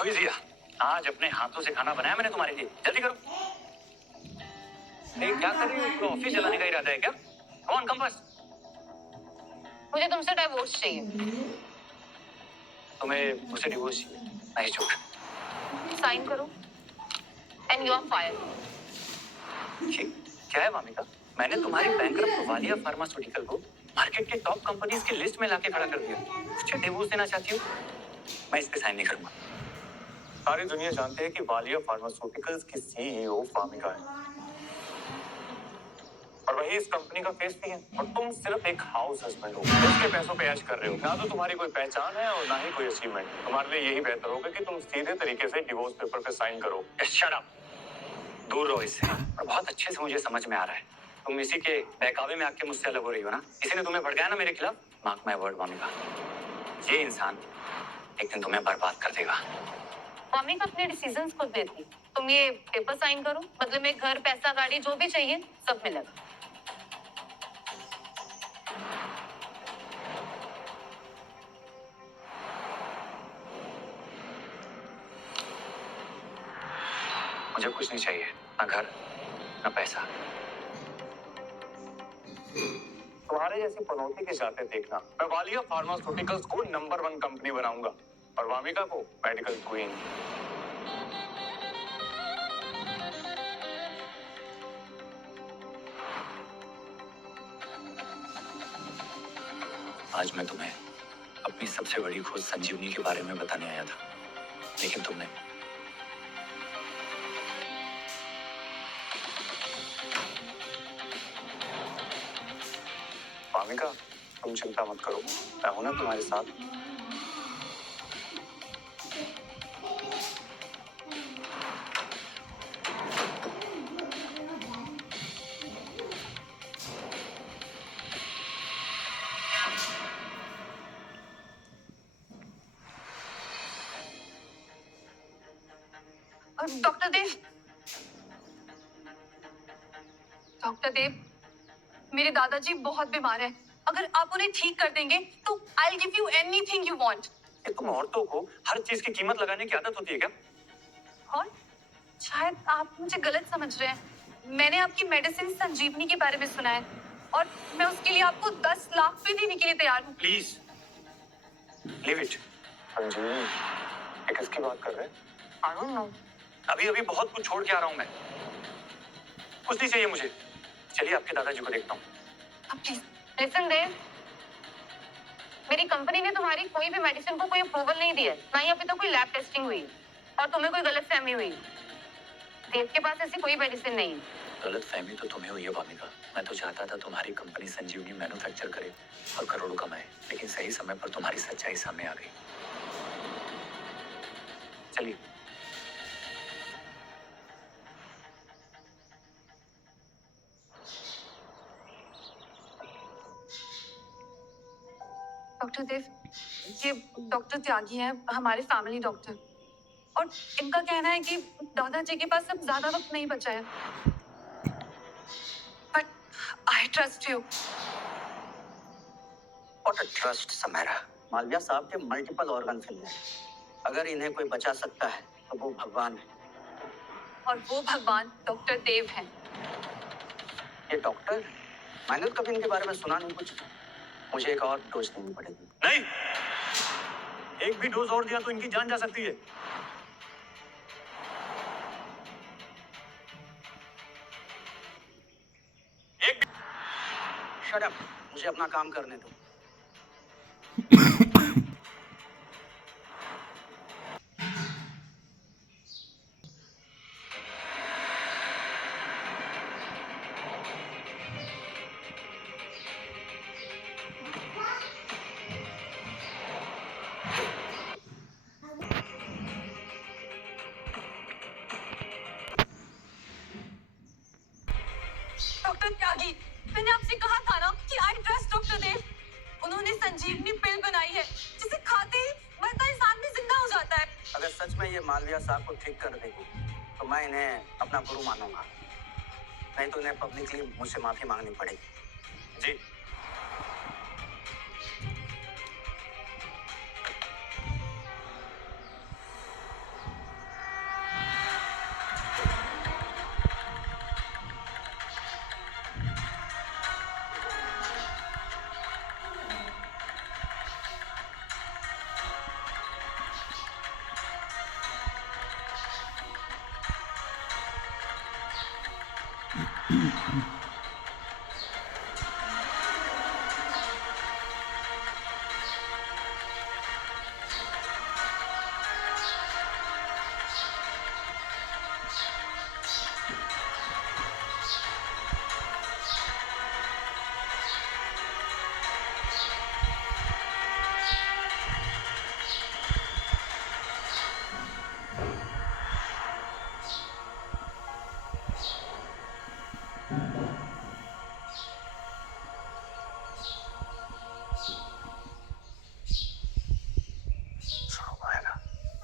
क्विजिया, आज अपने हाथों से खाना बनाया मैंने तुम्हारे लिए, जल्दी करो। क्या कर रही हो? ऑफिस चलाने का इरादा है क्या? कौन कंपास? मुझे तुमसे डिवोर्स चाहिए। तुम्हें मुझसे डिवोर्स चाहिए? नहीं, झूठ। साइन करो एंड यू आर फायर। क्या है वामिका? मैंने तुम्हारी बैंकरप्ट वालिया फार्मास्यूटिकल को मार्केट के टॉप कंपनीज की लिस्ट में लाके खड़ा कर दिया। मुझे डिवोर्स देना चाहती हो? मैं इस पे साइन नहीं करूंगा। सारी दुनिया जानते हैं कि वालिया फार्मास्यूटिकल्स की सीईओ वामिका है, और वही इस कंपनी का फेस भी है। और तुम सिर्फ एक हाउस हस्बैंड हो, उसके पैसों पे ऐश कर रहे हो। ना तो तुम्हारी कोई पहचान है और ना ही कोई अचीवमेंट। तुम्हारे लिए यही बेहतर होगा कि तुम सीधे तरीके से डिवोर्स पेपर पे साइन करो। शट अप, दूर रहो इससे। और बहुत अच्छे से मुझे समझ में आ रहा है, तुम इसी के बहकावे में आके मुझसे अलग हो रही हो ना। इसी ने तुम्हें भड़काया ना मेरे खिलाफ। मार्क माय वर्ड वामिका, ये इंसान एक दिन तुम्हें बर्बाद कर देगा। वामिका अपने डिसीजंस खुद लेती। तुम ये पेपर साइन करो, मतलब में घर, पैसा, गाड़ी जो भी चाहिए सब मिलेगा। मुझे कुछ नहीं चाहिए, ना घर ना पैसा। तुम्हारे जैसी पनौती के साथ देखना, मैं वालिया फार्मास्यूटिकल्स को नंबर 1 कंपनी बनाऊंगा और वामिका को मेडिकल क्वीन। आज मैं तुम्हें अपनी सबसे बड़ी खोज संजीवनी के बारे में बताने आया था, लेकिन तुमने वामिका, तुम चिंता मत करो, मैं हूं ना तुम्हारे साथ। डॉक्टर देव, मेरे दादाजी बहुत बीमार हैं। अगर आप उन्हें ठीक कर देंगे तो I will give you anything you want. तुम औरतों को हर चीज की कीमत लगाने की आदत होती है क्या? और शायद आप मुझे गलत समझ रहे हैं। मैंने आपकी मेडिसिन संजीवनी के बारे में सुना है और मैं उसके लिए आपको 10 लाख भी देने के लिए तैयार हूँ। Please leave it. संजीवनी, ये किसकी बात कर रहे हैं? I don't know. अभी अभी बहुत कुछ छोड़ के आ रहा हूं मैं, कुछ नहीं चाहिए मुझे। चलिए आपके दादाजी को देखता हूँ। प्लीज लिसन देव, मेरी कंपनी ने तुम्हारी कोई भी मेडिसिन को कोई अप्रूवल नहीं दिया, ना ही अभी तक कोई लैब टेस्टिंग हुई और तुम्हें कोई गलतफहमी हुई। देव के पास ऐसी कोई मेडिसिन नहीं है। गलतफहमी तो तुम्हें हुई है वामिका। मैं तो चाहता था तुम्हारी कंपनी संजीवनी मैन्युफैक्चर करे और करोड़ों कमाए, लेकिन सही समय पर तुम्हारी सच्चाई सामने आ गई। चलिए। डॉक्टर देव, ये डॉक्टर त्यागी हैं, हमारे फैमिली डॉक्टर, और इनका कहना है कि दादाजी के पास अब ज्यादा वक्त नहीं बचा है। But I trust you. What a trust Samaira. Malviya साहब के मल्टीपल ऑर्गन फेल हैं। अगर इन्हें कोई बचा सकता है तो वो भगवान है। और वो भगवान डॉक्टर देव हैं। ये डॉक्टर, मैंने तो कभी इनके बारे में सुना नहीं कुछ। मुझे एक और डोज देनी पड़ेगी। नहीं, एक भी डोज और दिया तो इनकी जान जा सकती है। शट अप, मुझे अपना काम करने दो। डॉक्टर त्यागी, मैंने आपसे कहा था ना कि आई ट्रस्ट डॉक्टर देव। उन्होंने संजीवनी पिल बनाई है जिसे खाते ही मरता इंसान भी जिंदा हो जाता है। अगर सच में ये मालविया साहब को ठीक कर देगी तो मैं इन्हें अपना गुरु मानूंगा, नहीं तो इन्हें पब्लिकली मुझसे माफी मांगनी पड़ेगी। जी।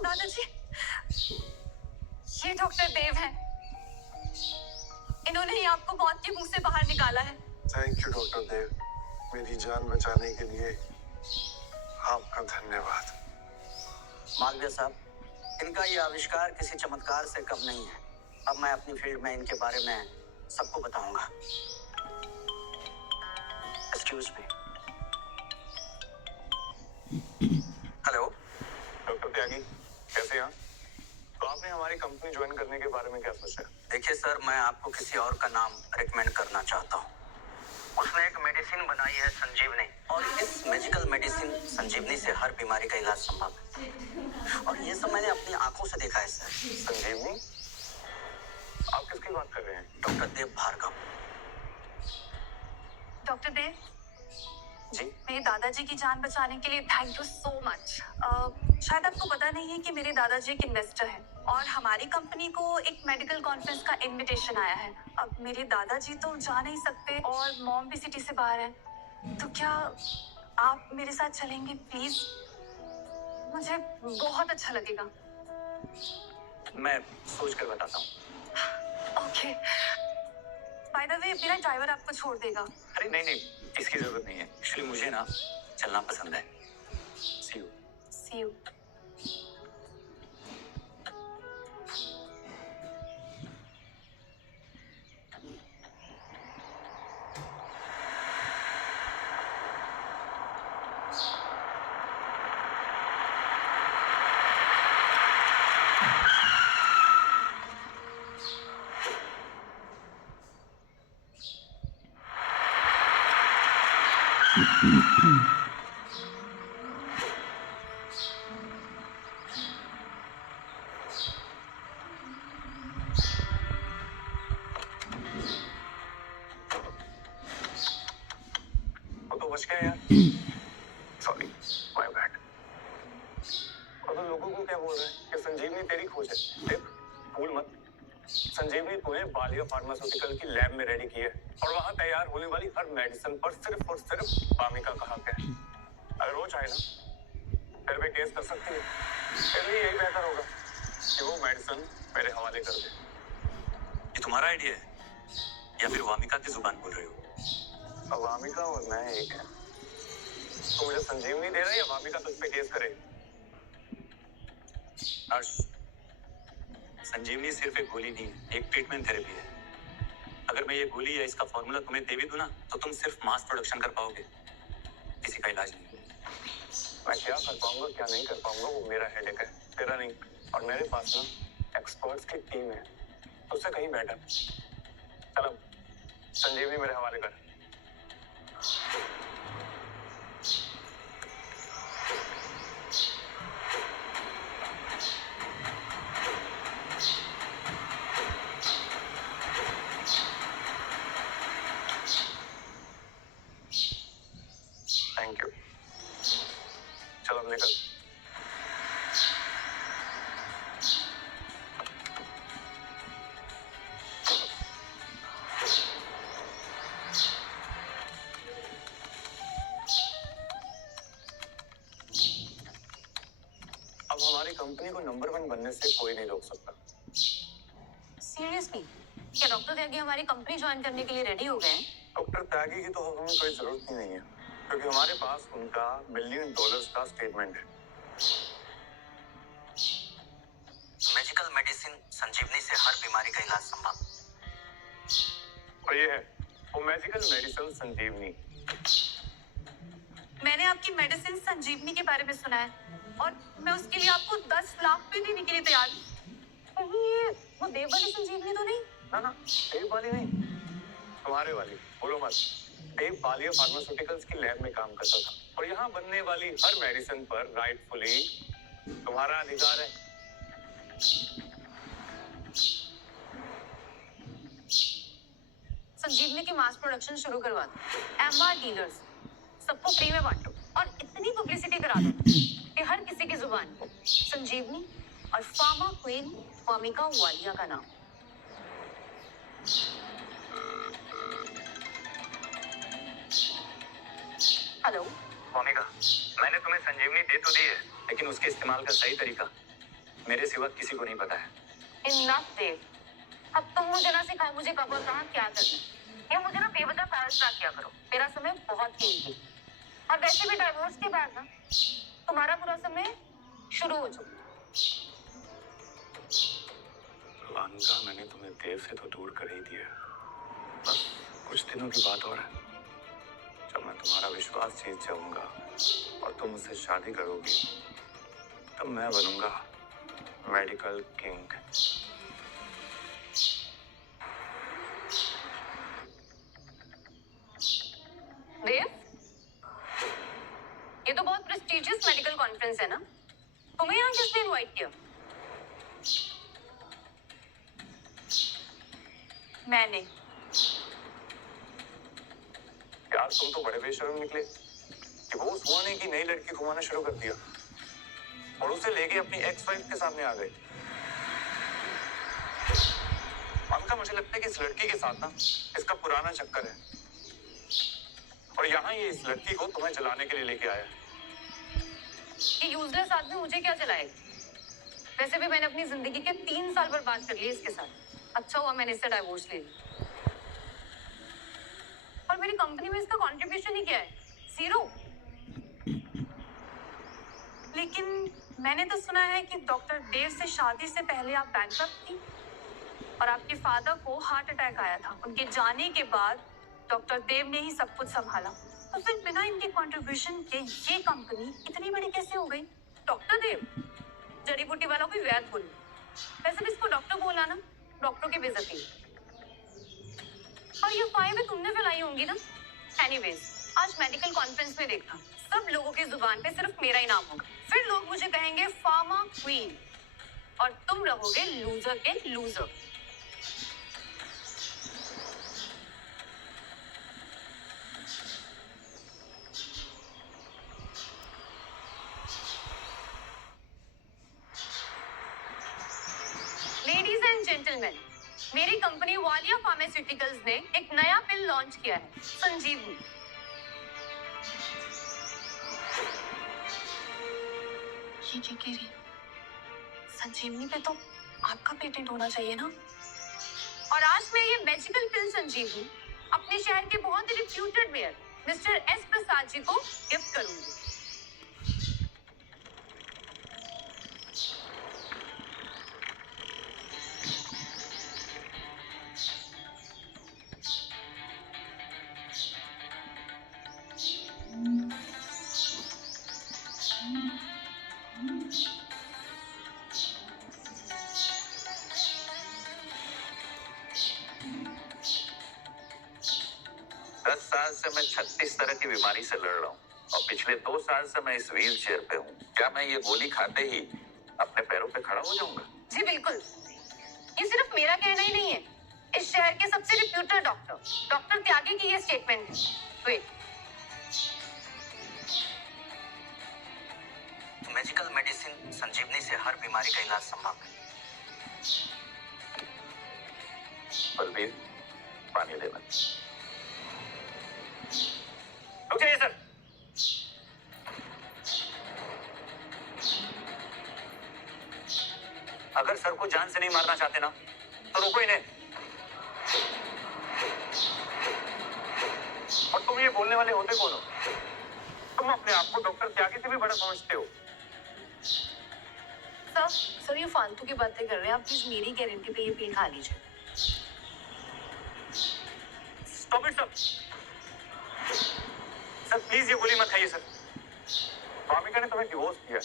दादाजी, ये डॉक्टर देव हैं। इन्होंने ही आपको मौत के मुंह से बाहर निकाला है। थैंक यू डॉक्टर देव, मेरी जान बचाने के लिए आपका धन्यवाद। मालवीय साहब, इनका ये आविष्कार किसी चमत्कार से कम नहीं है। अब मैं अपनी फील्ड में इनके बारे में सबको बताऊंगा। Excuse me. हेलो डॉक्टर त्यागी, कैसे हैं? तो आपने हमारी कंपनी ज्वाइन करने के बारे में क्या सोचा? देखिए सर, मैं आपको किसी और का नाम रिकमेंड करना चाहता हूँ। उसने एक मेडिसिन बनाई है, संजीवनी, और इस मैजिकल मेडिसिन संजीवनी से हर बीमारी का इलाज संभव है। और ये सब मैंने अपनी आंखों से देखा है सर। संजीवनी? आप किसकी बात कर रहे हैं? डॉक्टर देव भार्गव। डॉक्टर देव, जी? मेरे दादाजी की जान बचाने के लिए थैंक यू सो मच। शायद आपको पता नहीं है कि मेरे दादाजी एक इन्वेस्टर हैं और हमारी कंपनी को एक मेडिकल कॉन्फ्रेंस का इनविटेशन आया है। अब मेरे दादाजी तो जा नहीं सकते और मॉम भी सिटी से बाहर है, तो क्या आप मेरे साथ चलेंगे प्लीज? मुझे बहुत अच्छा लगेगा। मैं सोच कर बताता हूँ। ओके, बाय द वे मेरा ड्राइवर आपको छोड़ देगा। अरे नहीं नहीं, इसकी जरूरत नहीं है। एक्चुअली मुझे ना चलना पसंद है। See you. See you. वो तो बच गया यार। Sorry, my bad. और तो लोगों को क्या बोल रहे हैं कि संजीवनी तेरी खोज है। देख, भूल मत, संजीवनी तूने बालिया फार्मास्यूटिकल की लैब में रेडी की है और वहां तैयार होने वाली हर मेडिसिन पर सिर्फ और सिर्फ वामिका का हक है। अगर वो चाहे ना, तेरे पे केस कर सकती है। तेरे लिए यही बेहतर होगा कि वो मेडिसिन मेरे हवाले कर दे। ये तुम्हारा आइडिया है या फिर वामिका की जुबान बोल रहे हो? अब वामिका और मैं एक है। तो मुझे संजीवनी दे रहा है या वामिका तुझ पे केस करे? हर्ष, संजीवनी सिर्फ एक गोली नहीं है, एक ट्रीटमेंट थेरेपी है। अगर मैं ये गोली या इसका फॉर्मूला तुम्हें दे भी दूं ना, तो तुम सिर्फ मास प्रोडक्शन कर पाओगे, किसी का इलाज नहीं। मैं क्या कर पाऊंगा क्या नहीं कर पाऊंगा वो मेरा हेडेक है, तेरा नहीं। और मेरे पास ना एक्सपर्ट्स की टीम है, उससे कहीं बेटर। चलो, संजीवनी मेरे हवाले कर। Thank you. चलो अब निकल। अब हमारी कंपनी को नंबर 1 बनने से कोई नहीं रोक सकता। सीरियसली, क्या डॉक्टर त्यागी हमारी कंपनी ज्वाइन करने के लिए रेडी हो गए हैं? डॉक्टर त्यागी की तो हमें कोई जरूरत ही नहीं है, क्योंकि हमारे पास उनका $1 बिलियन का स्टेटमेंट है। मैजिकल मेडिसिन संजीवनी से हर बीमारी का इलाज संभव। और ये है वो मैजिकल मेडिसिन संजीवनी। मैंने आपकी मेडिसिन संजीवनी के बारे में सुना है और मैं उसके लिए आपको 10 लाख भी देने के लिए तैयार हूँ। कहीं ये वो देव वाली संजीवनी तो नहीं? ना ना, देव वाली नहीं, तुम्हारे वाली बोलो मत। देव वालिया फार्मास्यूटिकल्स की लैब में काम करता था और यहाँ बनने वाली हर मेडिसिन पर राइटफुली तुम्हारा अधिकार है। संजीवनी की मास प्रोडक्शन शुरू करवा दो। एमआर डीलर्स सबको फ्री में बांटो और इतनी पब्लिसिटी करा दो कि हर किसी की जुबान पर संजीवनी और फार्मा क्वीन वामिका वालिया का नाम। हेलो मोनिका, मैंने तुम्हें संजीवनी दे तो दी है, लेकिन उसके इस्तेमाल का सही तरीका मेरे सिवा किसी को नहीं पता है। इनफ देव, अब तुम मुझे ना सिखाओ मुझे कब और कहाँ क्या करना है। या मुझे ना बेवजह फालतू ना किया करो, मेरा समय बहुत कीमती है। और वैसे भी डाइवोर्स के बाद ना तुम्हारा पूरा समय शुरू हो चुका। वामिका, मैंने तुम्हें देव से तो दूर कर ही दिया, बस कुछ दिनों की बात और है। जब मैं तुम्हारा विश्वास जीत जाऊंगा और तुम मुझसे शादी करोगी, तब मैं बनूंगा मेडिकल किंग। देव, ये तो बहुत प्रेस्टिजियस मेडिकल कॉन्फ्रेंस है ना, तुम्हें यहाँ किसने इनवाइट किया? मैंने। यार तुम तो बड़े बेशर्म निकले कि वो सुहाने की नई लड़की घुमाना शुरू कर दिया और उसे लेके अपनी एक्स वाइफ के सामने आ गए। मानका, मुझे लगता है कि इस लड़की के साथ ना इसका पुराना चक्कर है और यहाँ ये इस लड़की को तुम्हें जलाने के लिए लेके आया है। ये यूजलेस आदमी मुझे क्या चलाएगा? वैसे भी मैंने अपनी जिंदगी के 3 साल बर्बाद कर लिए इसके साथ। अच्छा हुआ मैंने इससे डाइवोर्स ले लिया। और मेरी कंपनी में इसका कंट्रीब्यूशन ही क्या है? 0। लेकिन मैंने तो सुना है कि डॉक्टर देव से शादी से पहले आप बैंकरप्ट थी और आपके फादर को हार्ट अटैक आया था। उनके जाने के बाद डॉक्टर देव ने ही सब कुछ संभाला। तो फिर बिना इनके कंट्रीब्यूशन के ये कंपनी इतनी बड़ी कैसे हो गई? डॉक्टर देव, जड़ी बूटी वाला कोई वैद्य बोलो। वैसे भी इसको डॉक्टर बोला ना, डॉक्टर की बेइज्जती। और ये फाइलें तुमने फैलाई होंगी ना। एनीवेज, आज मेडिकल कॉन्फ्रेंस में देखना, सब लोगों की जुबान पे सिर्फ मेरा ही नाम होगा। फिर लोग मुझे कहेंगे फार्मा क्वीन और तुम रहोगे लूजर के लूजर। लेडीज एंड जेंटलमैन, मेरी कंपनी वालिया फार्मास्यूटिकल्स ने एक नया पिल लॉन्च किया है, संजीवनी। ये क्या कह रही? संजीवनी पे तो आपका पेटेंट होना चाहिए ना। और आज मैं ये मैजिकल पिल संजीवनी अपने शहर के बहुत ही reputed mayor mister S Prasad ji को गिफ्ट करूंगी। साल से मैं 36 तरह की बीमारी से लड़ रहा हूँ और पिछले 2 साल से मैं इस व्हील चेयर पे हूँ। क्या मैं ये गोली खाते ही अपने पैरों पे खड़ा हो जाऊंगा? जी बिल्कुल। ये सिर्फ मेरा कहना ही नहीं है, इस शहर के सबसे रिप्यूटेड डॉक्टर त्यागी की ये स्टेटमेंट है। वेट, मैजिकल मेडिसिन संजीवनी से हर बीमारी का इलाज संभव है। बलबीर, पानी देना। रुक जाइए सर। अगर सर को जान से नहीं मारना चाहते ना तो रोको इन्हें। और तुम ये बोलने वाले होते कौन हो? तुम अपने आप को डॉक्टर त्यागी से भी बड़ा समझते हो। सर ये फालतू की बातें कर रहे हैं आप। प्लीज मेरी गारंटी पे ये पिल खा लीजिए। Stop it sir. Sir please ये गोली मत खाइए सर। वामिका ने तुम्हें डिवोर्स किया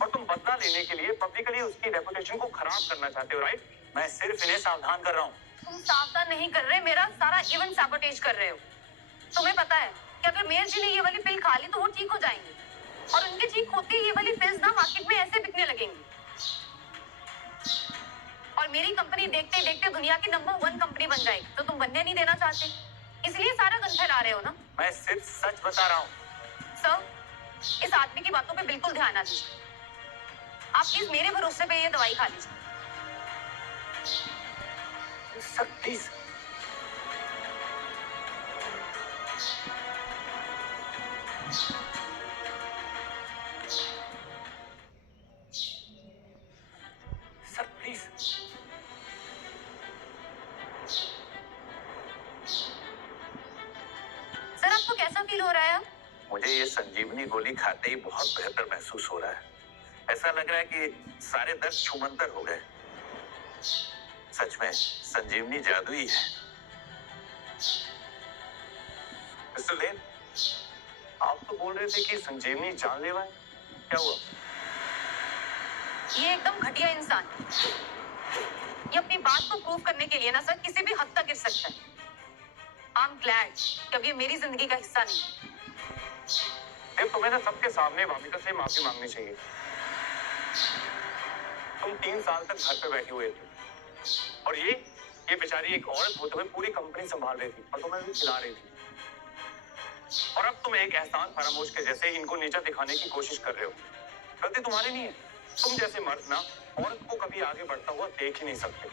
और तुम बदला लेने के लिए पब्लिकली उसकी रेपुटेशन को खराब करना चाहते हो, राइट? मैं सिर्फ इन्हें सावधान कर रहा हूँ। तुम सावधान नहीं कर रहे, मेरा सारा इवेंट सैबोटेज कर रहे हो। तुम्हें पता है कि अगर मेयर जी ने ये वाली पिल खा ली तो वो ठीक हो जाएंगे, और उनके ठीक होते ही ये वाली पिल्स ना मार्केट में ऐसे बिकने लगेंगी, और मेरी कंपनी देखते देखते दुनिया की नंबर 1 कंपनी बन जाएगी, तो तुम बनने नहीं देना चाहते, इसलिए सारा गन फैला रहे हो ना। मैं सिर्फ सच बता रहा हूँ। सर, इस आदमी की बातों पे बिल्कुल ध्यान ना दीजिए। आप प्लीज मेरे भरोसे पे ये दवाई खा लीजिए। Sir please. Sir please. Sir, आपको कैसा फील हो रहा है? मुझे ये संजीवनी गोली खाते ही बहुत बेहतर महसूस हो रहा है। ऐसा लग रहा है कि सारे दर्द छूमंतर हो गए। सच में संजीवनी जादुई है। मिस्टर लेन, आप तो बोल रहे थे कि संजीवनी जानलेवा है, क्या हुआ? ये एकदम घटिया इंसान है। ये अपनी बात को प्रूव करने के लिए ना सर किसी भी हद तक गिर सकता है। आई एम ग्लैड कि अब ये मेरी जिंदगी का हिस्सा नहीं है। तुम्हें ना सबके सामने भामिका से माफी मांगनी चाहिए। तुम 3 साल तक घर पे बैठे हुए थे, और ये बेचारी एक औरत होते हुए पूरी कंपनी संभाल रही थी और तुम्हें भी खिला रही थी, और अब तुम एक एहसान फरामोश के जैसे इनको नीचा दिखाने की कोशिश कर रहे हो। गलती तुम्हारी नहीं है। तुम जैसे मर्द ना औरत को कभी आगे बढ़ता हुआ देख ही नहीं सकते।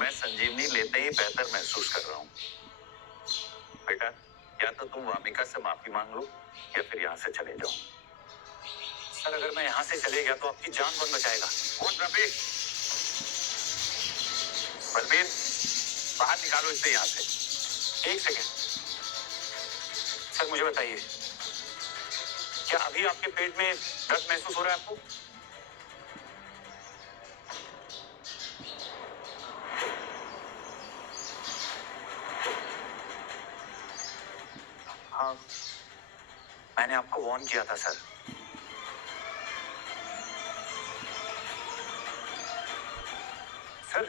मैं संजीवनी लेते ही बेहतर महसूस कर रहा हूँ। बेटा, या तो तुम वामिका से माफी मांग लो या फिर यहाँ से चले जाओ। सर, अगर मैं यहाँ से चले गया तो आपकी जान कौन बचाएगा? कौन रफीक? बलबीर, बाहर निकालो इसे यहाँ से। 1 सेकेंड। सर मुझे बताइए, क्या अभी आपके पेट में दर्द महसूस हो रहा है आपको? हाँ, मैंने आपको वार्न किया था सर। सर,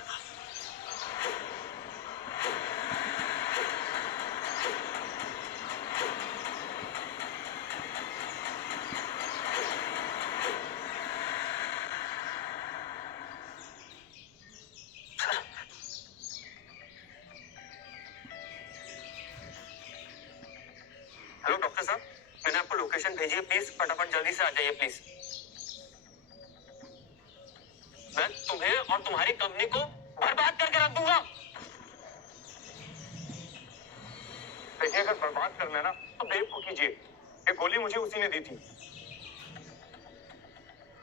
हेलो डॉक्टर साहब, मैंने आपको लोकेशन भेजी है, प्लीज फटाफट जल्दी से आ जाइए प्लीज। मैं तुम्हें और तुम्हारी कंपनी को बर्बाद करके रख दूंगा। देखिए, अगर बर्बाद करना है ना तो बेवकूफ कीजिए। ये गोली मुझे उसी ने दी थी।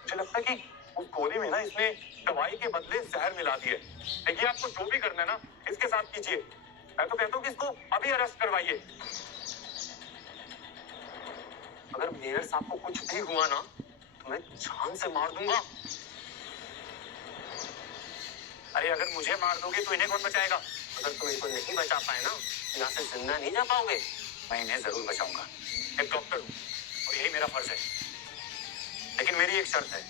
मुझे लगता है कि उस गोली में ना इसने दवाई के बदले जहर मिला दिया। देखिए, आपको जो भी करना है ना इसके साथ कीजिए। मैं तो कहता हूँ कि इसको अभी अरेस्ट करवाइए। अगर मेयर साहब को कुछ भी हुआ ना तो मैं जान से मार दूंगा। अरे अगर मुझे मार दोगे तो इन्हें कौन बचाएगा? अगर तुम इनको नहीं बचा पाए ना, यहाँ से जिंदा नहीं जा पाओगे। मैं इन्हें जरूर बचाऊंगा। एक डॉक्टर हूँ और यही मेरा फर्ज है। लेकिन मेरी एक शर्त है,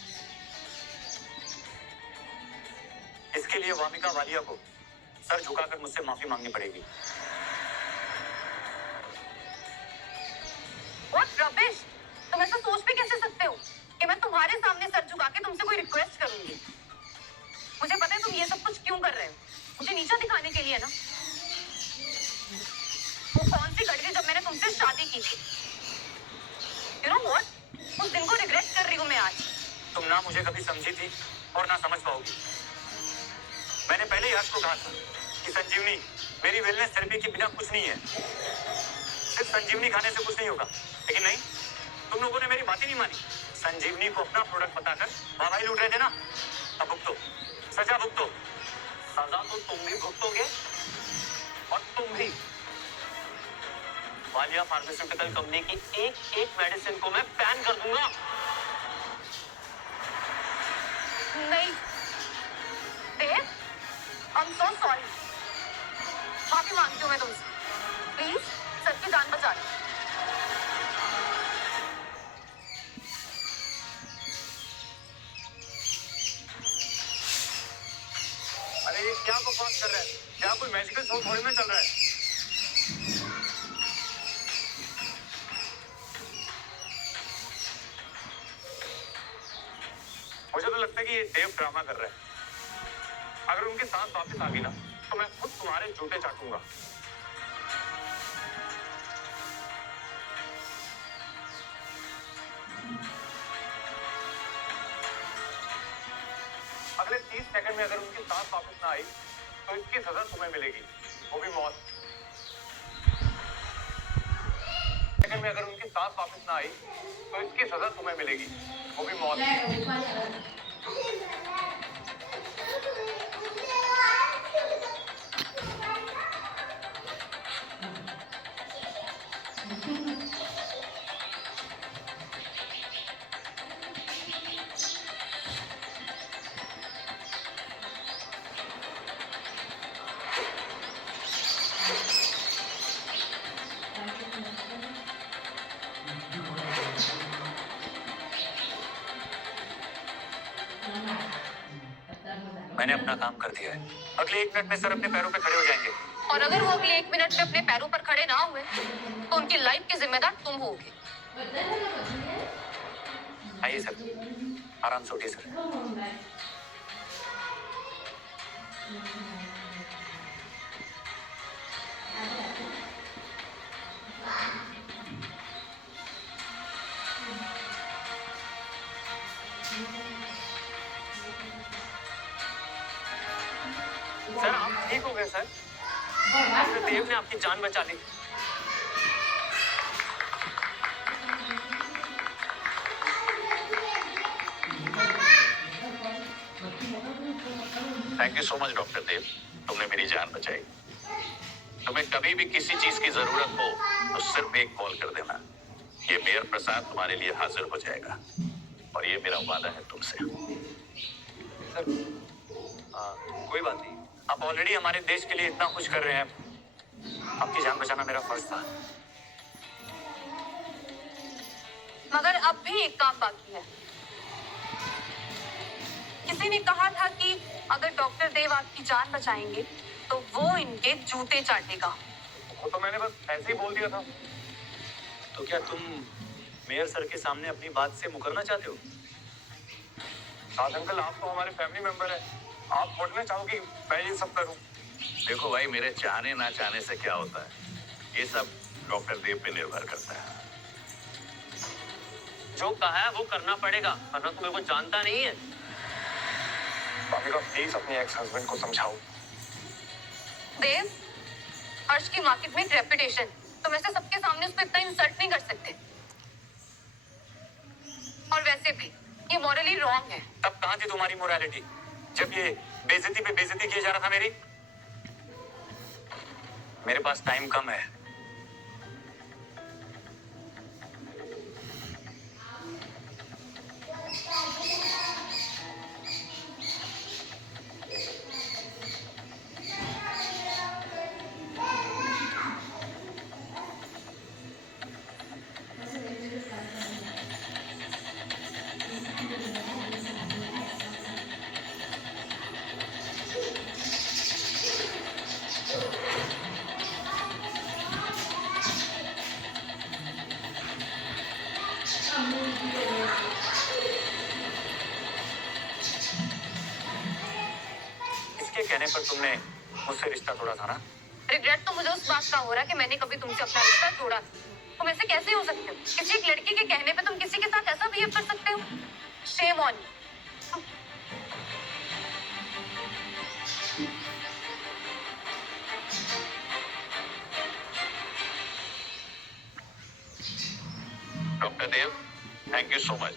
इसके लिए वामिका वालिया को सर झुकाकर मुझसे माफी मांगनी पड़ेगी। What rubbish! तुम ऐसा सोच भी कैसे सकते हो कि मैं तुम्हारे सामने सर झुका के तुमसे कोई रिक्वेस्ट करूंगी? मुझे पता है तुम ये सब कुछ क्यों कर रहे हो, मुझे नीचा दिखाने के लिए ना। वो कौन सी घड़ी थी जब मैंने तुमसे शादी की थी? You know what? उस दिन को रिग्रेट कर रही हूँ मैं आज। तुम ना मुझे कभी समझी थी और ना समझ पाओगी। मैंने पहले ही हर्ष को कहा था कि संजीवनी मेरी वेलनेस थेरेपी के बिना कुछ नहीं है। सिर्फ संजीवनी खाने से कुछ नहीं होगा। लेकिन नहीं, तुम लोगों ने मेरी बात ही नहीं मानी। संजीवनी को अपना प्रोडक्ट बताकर वाहवाही लूट रहे थे ना। अब भुगतो, सजा भुगतो। सजा तो तुम भी भुगतोगे, और तुम भी। वालिया फार्मास्यूटिकल कंपनी की एक एक मेडिसिन को मैं बैन कर दूंगा। नहीं देव, आई एम सो सॉरी। माफी मांगती हूँ मैं तुमसे। प्लीज सर की जान बचा लो। बकवास कर रहा है? यहाँ कोई मैजिकल शो थोड़ी ना चल रहा है। मुझे तो लगता है कि ये देव ड्रामा कर रहा है। अगर उनकी सांस वापस आ गई ना तो मैं खुद तुम्हारे जूते चाटूंगा। अगले 30 सेकंड में अगर उनकी सांस वापस ना आई तो इसकी सजा तुम्हें मिलेगी, वो भी मौत। सेकंड में अगर उनकी सांस वापस ना आई तो इसकी सजा तुम्हें मिलेगी, वो भी मौत। मैंने अपना काम कर दिया है। अगले 1 मिनट में सर अपने पैरों पे खड़े हो जाएंगे। और अगर वो अगले 1 मिनट में अपने पैरों पर खड़े ना हुए तो उनकी लाइफ की जिम्मेदार तुम होगे। आइए सर, आराम से उठिए सर। सर आप ठीक हो गए सर? देव ने आपकी जान बचा ली। Thank you so much doctor Dev, तुमने मेरी जान बचाई। तुम्हें कभी भी किसी चीज की जरूरत हो तो सिर्फ एक कॉल कर देना। ये मेयर प्रसाद तुम्हारे लिए हाजिर हो जाएगा और ये मेरा वादा है तुमसे। सर कोई बात नहीं, आप ऑलरेडी हमारे देश के लिए इतना कुछ कर रहे हैं, आपकी जान बचाना मेरा फर्ज था। मगर अब भी एक काम बाकी है। किसी ने कहा था कि अगर डॉक्टर देव आपकी जान बचाएंगे तो वो इनके जूते चाटेगा। वो तो मैंने बस ऐसे ही बोल दिया था। तो क्या तुम मेयर सर के सामने अपनी बात से मुकरना चाहते हो? साथ अंकल, आप तो हमारे फैमिली मेंबर हैं, आप बोलना चाहो कि मैं ये सब करूं? देखो भाई, मेरे चाहने ना चाहने से क्या होता है, ये सब डॉक्टर देव पे निर्भर करता है। जो कहा है वो करना पड़ेगा, वरना तो मेरे को जानता नहीं है। भाभी, प्लीज अपने एक्स हस्बैंड को समझाओ। देव, हर्ष की मार्केट में एक रेपुटेशन, तुम ऐसे सबके सामने उसको इतना इंसल्ट नहीं कर सकते। और वैसे भी ये मॉरली रॉन्ग है। तब कहाँ थी तुम्हारी मोरालिटी जब ये बेइज्जती पे बेइज्जती किया जा रहा था मेरी? मेरे पास टाइम कम है। इसके कहने पर तुमने मुझसे रिश्ता तोड़ा था ना? रिग्रेट तो मुझे उस बात का हो रहा है कि मैंने कभी तुमसे अपना रिश्ता तोड़ा। तुम ऐसे कैसे हो सकते हो? किसी एक लड़की के कहने पे तुम किसी के साथ ऐसा बिहेव कर सकते हो? Shame on you. Doctor Dev, thank you so much.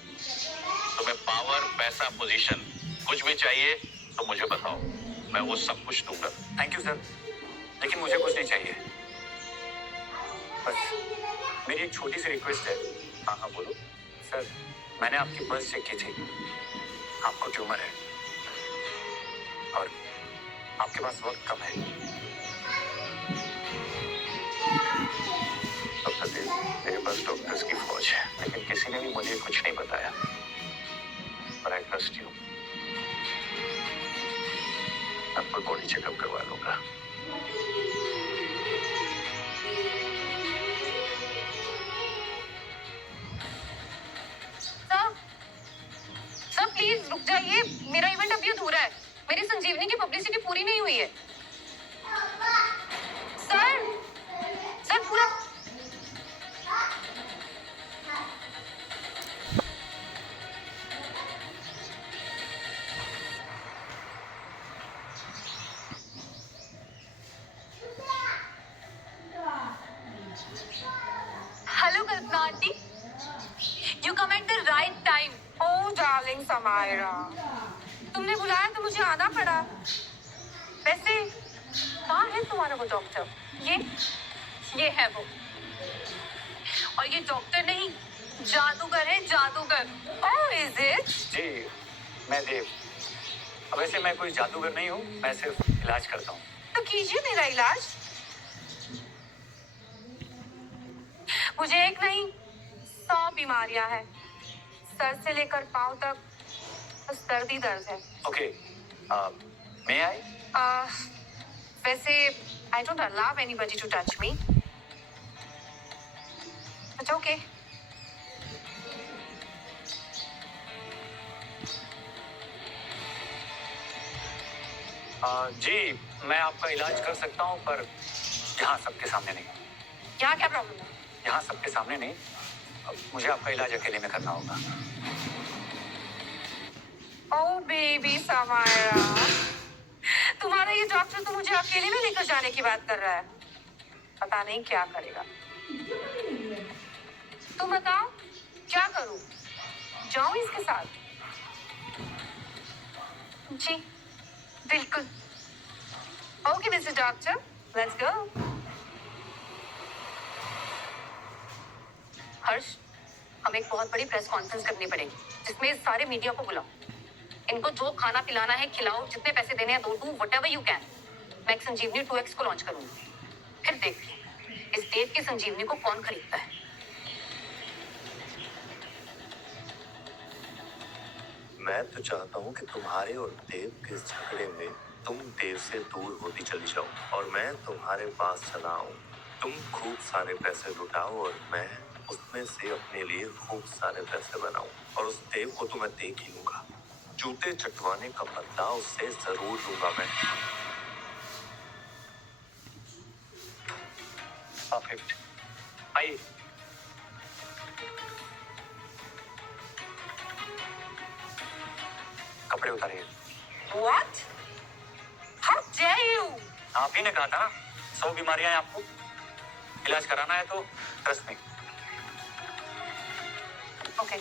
तुम्हें पावर, पैसा, पोजीशन कुछ भी चाहिए तो मुझे बताओ, मैं वो सब कुछ दूंगा। थैंक यू सर, लेकिन मुझे कुछ नहीं चाहिए। बस मेरी एक छोटी सी रिक्वेस्ट है। हाँ हाँ बोलो। सर, मैंने आपकी पल्स चेक की थी, आपको ट्यूमर है और आपके पास वक्त कम है। डॉक्टर देव, मेरे पास डॉक्टर्स की फौज है, लेकिन किसी ने भी मुझे कुछ नहीं बताया। पर आई ट्रस्ट यू। मैं फुल बॉडी बॉडी चेकअप करवा लूंगा। सर प्लीज रुक जाइए, मेरा इवेंट अभी अधूरा है, मेरी संजीवनी की पब्लिसिटी पूरी नहीं हुई है। सर सर पूरा Hello, Kalpana aunty. You come at the right time. Oh darling Samaira, तुमने बुलाया तो मुझे आना पड़ा। वैसे कहाँ है तुम्हारा वो डॉक्टर? ये है वो। और ये डॉक्टर नहीं, जादूगर है, जादूगर। Oh is it? जी मैं देव। वैसे मैं कोई जादूगर नहीं हूँ, मैं सिर्फ इलाज करता हूँ। तो कीजिए मेरा इलाज। मुझे एक नहीं 100 बीमारियां हैं, सर से लेकर पांव तक बस दर्द ही दर्द है। Okay, may I? वैसे I don't allow anybody to touch me. But okay. जी मैं आपका इलाज कर सकता हूँ, पर यहाँ सबके सामने नहीं। यहाँ क्या प्रॉब्लम है? यहाँ सबके सामने नहीं, मुझे आपका इलाज अकेले में करना होगा। ओह बेबी समायरा, तुम्हारा ये डॉक्टर तो मुझे अकेले में लेकर जाने की बात कर रहा है। पता नहीं क्या करेगा। तुम बताओ क्या करूं? जाऊं इसके साथ? जी, बिल्कुल। Okay mister doctor, let's go. Harsh, हमें एक बहुत बड़ी प्रेस कॉन्फ्रेंस करनी पड़ेगी, जिसमें सारे मीडिया को बुलाओ। इनको जो खाना पिलाना है खिलाओ, जितने पैसे देने हैं दो, व्हाटएवर यू कैन। मैं एक संजीवनी 2X को लॉन्च करूंगी, फिर देखिए इस देव की संजीवनी को कौन खरीदता है। मैं तो चाहता हूँ कि तुम्हारे और देव के इस झगड़े में तुम देव से दूर होती चली जाओ और मैं तुम्हारे पास चला आऊं। तुम खूब सारे पैसे लुटाओ और मैं उसमें से अपने लिए खूब सारे पैसे बनाऊं, और उस देव को तो मैं देख ही लूंगा। जूते चटवाने का बदला उससे जरूर लूंगा मैं। परफेक्ट, आइए। कपड़े उतारिए। What? How dare you? आप ही ने कहा था ना 100 बीमारियां हैं आपको, इलाज कराना है तो trust me. Okay.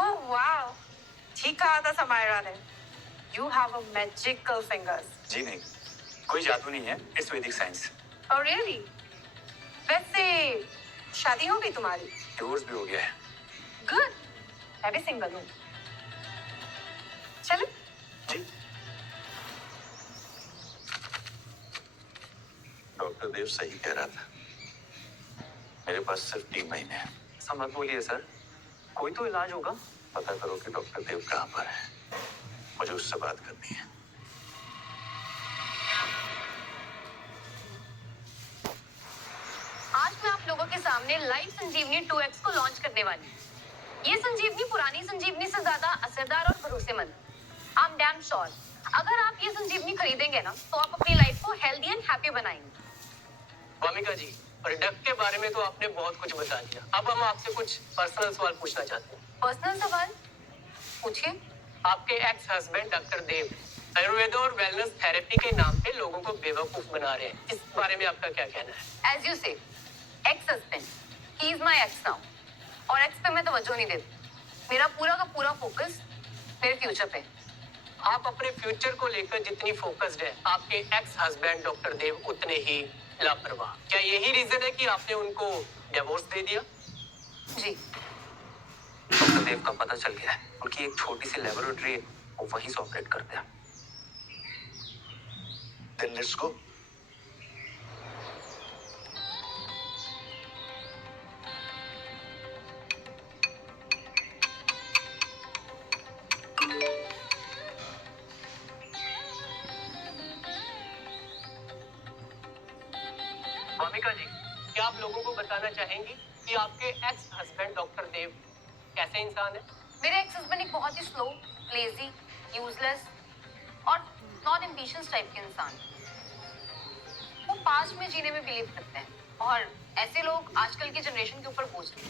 Oh wow. ठीक कहा था समायरा ने। You have a magical fingers. जी नहीं, कोई जादू नहीं है, इट्स वैदिक साइंस। Oh really? वैसे शादी हो गई तुम्हारी? डिवोर्स भी हो गया है। Good. मैं भी सिंगल हूँ। चलो। जी डॉक्टर देव सही कह रहा था, मेरे पास सिर्फ 3 महीने हैं। ऐसा मत बोलिए सर, कोई तो इलाज होगा। पता करो कि डॉक्टर देव कहाँ पर है, मुझे उससे बात करनी है। आज मैं आप लोगों के सामने लाइव संजीवनी 2X को लॉन्च करने वाली हूँ। ये संजीवनी पुरानी संजीवनी से ज्यादा असरदार और भरोसेमंद। आई एम डैम श्योर अगर आप ये संजीवनी खरीदेंगे ना, तो आप अपनी लाइफ को हेल्दी एंड हैप्पी बनाएंगे। वामिका जी, प्रोडक्ट के बारे में तो आपने बहुत कुछ बता दिया। अब हम आपसे कुछ पर्सनल सवाल पूछना चाहते हैं। पर्सनल सवाल पूछिए। आपके एक्स हस्बैंड डॉक्टर देव आयुर्वेद और वेलनेस थेरेपी के नाम पे लोगों को बेवकूफ बना रहे हैं, इस बारे में आपका क्या कहना है? एज यू से, ex husband, he is my x now, और एक्स पे मैं तवज्जो नहीं देती। मेरा पूरा का पूरा फोकस मेरे फ्यूचर पे। आप अपने फ्यूचर को लेकर जितनी फोकस्ड है, आपके एक्स हस्बैंड डॉक्टर देव उतने ही लापरवाह। क्या यही रीजन है कि आपने उनको डिवोर्स दे दिया? जी। डॉक्टर देव का पता चल गया है। उनकी एक छोटी सी लेबोरेटरी है, वो वहीं से ऑपरेट करते हैं। Then let's go. Wamiqa ji, क्या आप लोगों को बताना चाहेंगी कि आपके एक्स हस्बैंड डॉक्टर देव कैसे इंसान है? मेरे एक्स हस्बैंड एक बहुत ही स्लो, लेजी, यूजलेस और नॉन एम्बिशियस टाइप के इंसान हैं। वो पास्ट में जीने में बिलीव करते हैं और ऐसे लोग आजकल की जनरेशन के ऊपर बोझ हैं।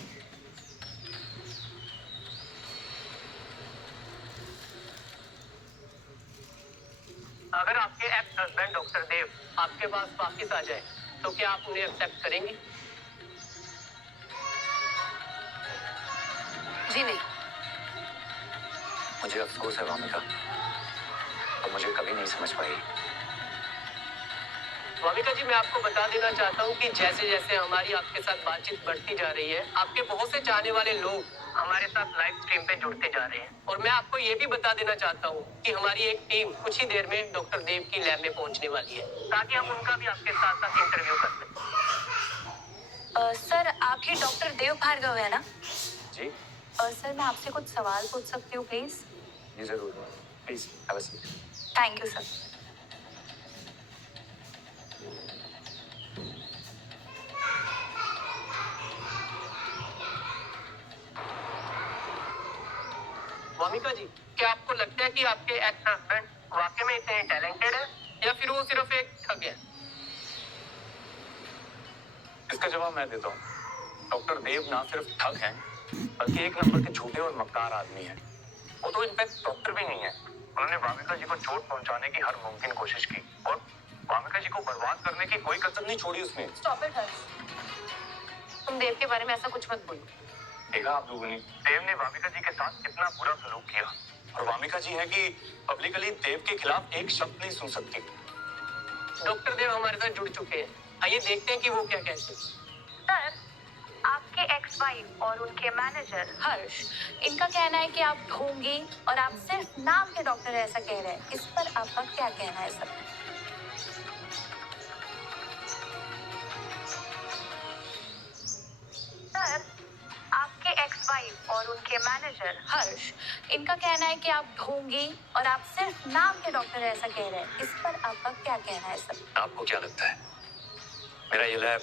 अगर आपके एक्स हस्बैंड डॉक्टर देव आपके पास वापस आ जाए तो क्या आप उन्हें एक्सेप्ट करेंगी? जी नहीं। मुझे अफसोस है वामिका, तो मुझे कभी नहीं समझ पाई। वामिका जी, मैं आपको बता देना चाहता हूँ कि जैसे जैसे हमारी आपके साथ बातचीत बढ़ती जा रही है, आपके बहुत से चाहने वाले लोग हमारे साथ लाइव स्ट्रीम पे जुड़ते जा रहे हैं। और मैं आपको ये भी बता देना चाहता हूँ कि हमारी एक टीम कुछ ही देर में डॉक्टर देव की लैब में पहुंचने वाली है, ताकि हम उनका भी आपके साथ साथ इंटरव्यू कर सकें। सर, आप ही डॉक्टर देव भार्गव है ना? जी सर, मैं आपसे कुछ सवाल पूछ सकती हूँ प्लीज? जी जरूर, please have a seat. Thank you sir. Vamika ji, क्या आपको लगता है कि आपके एक्स हस्बैंड वाकई में इतने टैलेंटेड है या फिर वो सिर्फ एक ठग है? इसका जवाब मैं देता हूँ। डॉक्टर देव ना सिर्फ ठग हैं, बल्कि एक नंबर के झूठे और मक्कार आदमी हैं। वो तो इनफैक्ट डॉक्टर भी नहीं है। उन्होंने वामिका जी को चोट पहुंचाने की हर मुमकिन कोशिश की और वामिका जी को बर्बाद करने की कोई कसर नहीं छोड़ी उसने। स्टॉप इट हर्ष। तुम देव के बारे में ऐसा कुछ मत बोलो। देखा आप लोगों ने देव ने वामिका जी के साथ कितना बुरा सलूक किया, और वामिका जी है कि पब्लिकली देव के खिलाफ एक शब्द नहीं सुन सकती। डॉक्टर देव हमारे साथ जुड़ चुके हैं, आइए देखते हैं कि वो क्या कहते हैं। सर, आपके एक्स वाइफ और उनके मैनेजर हर्ष, इनका कहना है कि आप ढोंगी और आप सिर्फ नाम के डॉक्टर हैं ऐसा कह रहे हैं। इस पर आपका क्या कहना है सर? सर, आपके एक्स वाइफ और उनके मैनेजर हर्ष, इनका कहना है कि आप ढोंगी और आप सिर्फ नाम के डॉक्टर हैं ऐसा कह रहे हैं। इस पर आपका क्या कहना है सर? आपको क्या लगता है मेरा ये लैब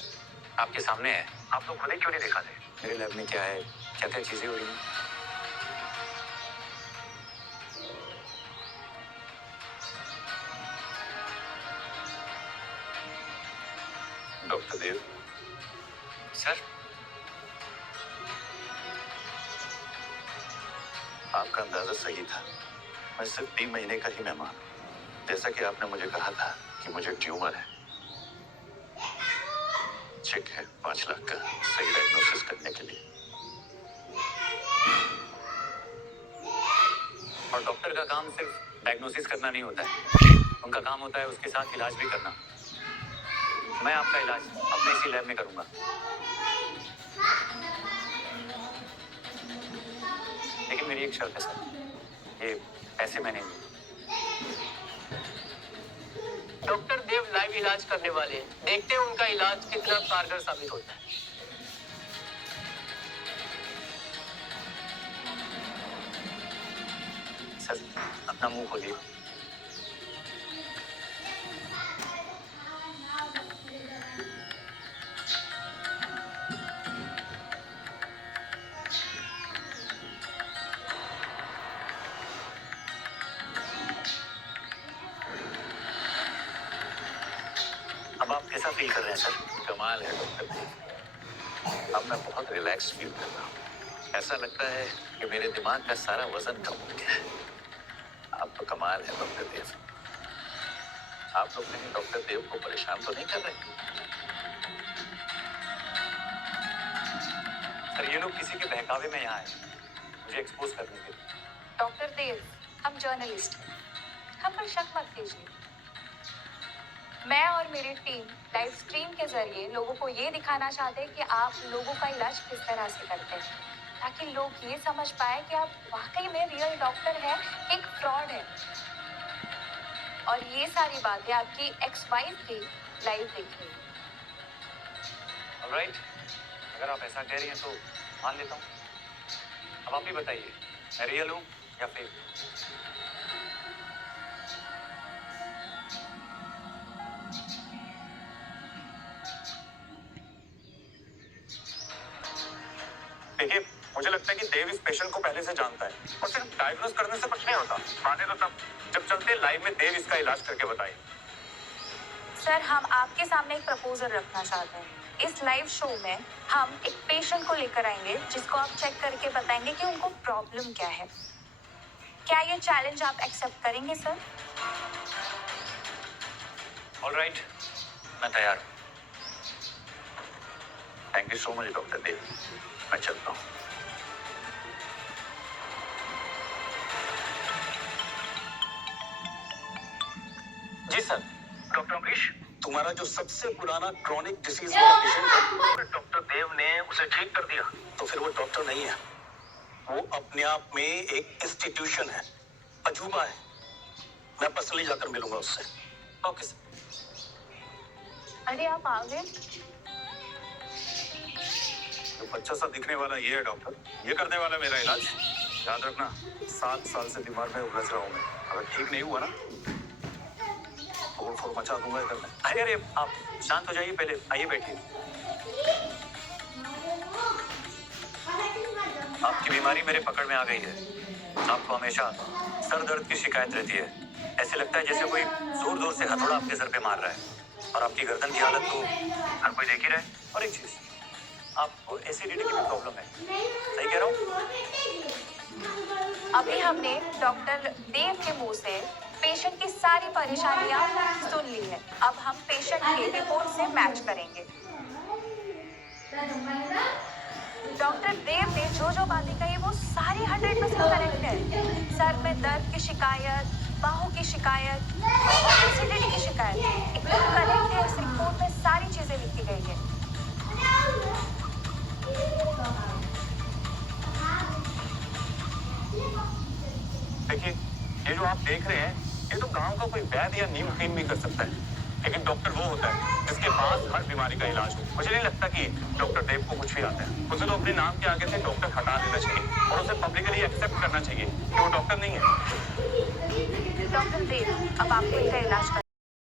आपके सामने है? आप लोग खुद ही क्यों नहीं दिखा दे? मेरे लैब में क्या है, क्या क्या चीजें हो रही हैं? डॉक्टर देव सर, आपका अंदाजा सही था। मैं सिर्फ 3 महीने का ही मेहमान हूं। जैसा कि आपने मुझे कहा था कि मुझे ट्यूमर है। चेक है 5 लाख का सही डायग्नोसिस करने के लिए। और डॉक्टर का काम सिर्फ डायग्नोसिस करना नहीं होता है, उनका काम होता है उसके साथ इलाज भी करना। मैं आपका इलाज अपने इसी लैब में करूंगा, लेकिन मेरी एक शर्त है सर, ये पैसे मैंने नहीं। डॉक्टर देव लाइव इलाज करने वाले हैं, देखते हैं उनका इलाज कितना कारगर साबित होता है। सर, अपना मुंह खोलिए। अब आप कैसा फील कर रहे हैं सर? कमाल है डॉक्टर देव। अब मैं बहुत रिलैक्स फील कर रहा हूँ। ऐसा लगता है कि मेरे दिमाग का सारा वजन कम हो गया है। आप तो कमाल है डॉक्टर देव। आप लोग कहीं डॉक्टर देव को परेशान तो नहीं कर रहे? सर, ये लोग किसी के बहकावे में यहाँ आए, मुझे एक्सपोज करने के लिए। डॉक्टर देव, हम जर्नलिस्ट हैं, हम पर शक मत कीजिए। मैं और मेरी टीम लाइव स्ट्रीम के जरिए लोगों को ये दिखाना चाहते हैं कि आप लोगों का इलाज किस तरह से करते हैं, ताकि लोग ये समझ पाए कि आप वाकई में रियल डॉक्टर हैं, एक फ्रॉड है। और ये सारी बातें आपकी एक्स वाइफ भी लाइव देख रही है। ऑलराइट, अगर आप ऐसा कह रही हैं तो मान लेता हूँ। अब आप ही बताइए, मैं रियल हूँ या फेक? देखिए, मुझे लगता है कि देव इस पेशेंट को पहले से जानता है और सिर्फ डायग्नोज करने से कुछ नहीं होता। बातें तो तब जब चलते लाइव में देव इसका इलाज करके बताए। सर, हम आपके सामने एक प्रपोजल रखना चाहते हैं। इस लाइव शो में हम एक पेशेंट को लेकर आएंगे जिसको आप चेक करके बताएंगे कि उनको प्रॉब्लम क्या है। क्या ये चैलेंज आप एक्सेप्ट करेंगे सर? ऑलराइट, मैं तैयार हूँ। Thank you so much doctor Dev, मैं चलता हूँ। जी सर। डॉक्टर अमरीश, तुम्हारा जो सबसे पुराना क्रॉनिक डिसीज वाला पेशेंट है, डॉक्टर देव ने उसे ठीक कर दिया। तो फिर वो डॉक्टर नहीं है, वो अपने आप में एक इंस्टीट्यूशन है, अजूबा है। मैं पर्सनली जाकर मिलूंगा उससे। Okay sir. अरे आप आ गए। जो बच्चा सा दिखने वाला ये है डॉक्टर, ये करने वाला मेरा इलाज। याद रखना, 7 साल से बीमार में उलझ रहा हूँ मैं। अगर ठीक नहीं हुआ ना, तोड़ फोड़ मचा दूंगा इधर में। अरे अरे, आप शांत हो जाइए पहले, आइए बैठिए। आपकी बीमारी मेरे पकड़ में आ गई है। आपको हमेशा सर दर्द की शिकायत रहती है। ऐसे लगता है जैसे कोई जोर जोर से हथौड़ा आपके सर पे मार रहा है। और आपकी गर्दन की हालत को हर कोई देख ही रहा है। और एक चीज, आपको एसिडिटी की भी प्रॉब्लम है। सही कह रहा हूँ? अभी हमने डॉक्टर देव के मुंह से पेशेंट की सारी परेशानियां सुन ली है। अब हम पेशेंट की रिपोर्ट से मैच करेंगे। डॉक्टर देव ने जो बातें कही वो सारी 100% करेक्ट है। सर में दर्द की शिकायत, बाहों की शिकायत और एसिडिटी की शिकायत एकदम करेक्ट है। इस रिपोर्ट में सारी चीजें लिखी गई है। देखिए, ये जो आप देख रहे हैं, ये तो गांव का कोई वैद्य या नीम क्रीम भी कर सकता है। लेकिन डॉक्टर वो होता है जिसके पास हर बीमारी का इलाज हो। मुझे नहीं लगता कि डॉक्टर देव को कुछ भी आता है। उसे तो अपने नाम के आगे से डॉक्टर हटा देना चाहिए और उसे पब्लिकली एक्सेप्ट करना चाहिए कि वो डॉक्टर नहीं है। डॉक्टर देव, अब आपको इनका इलाज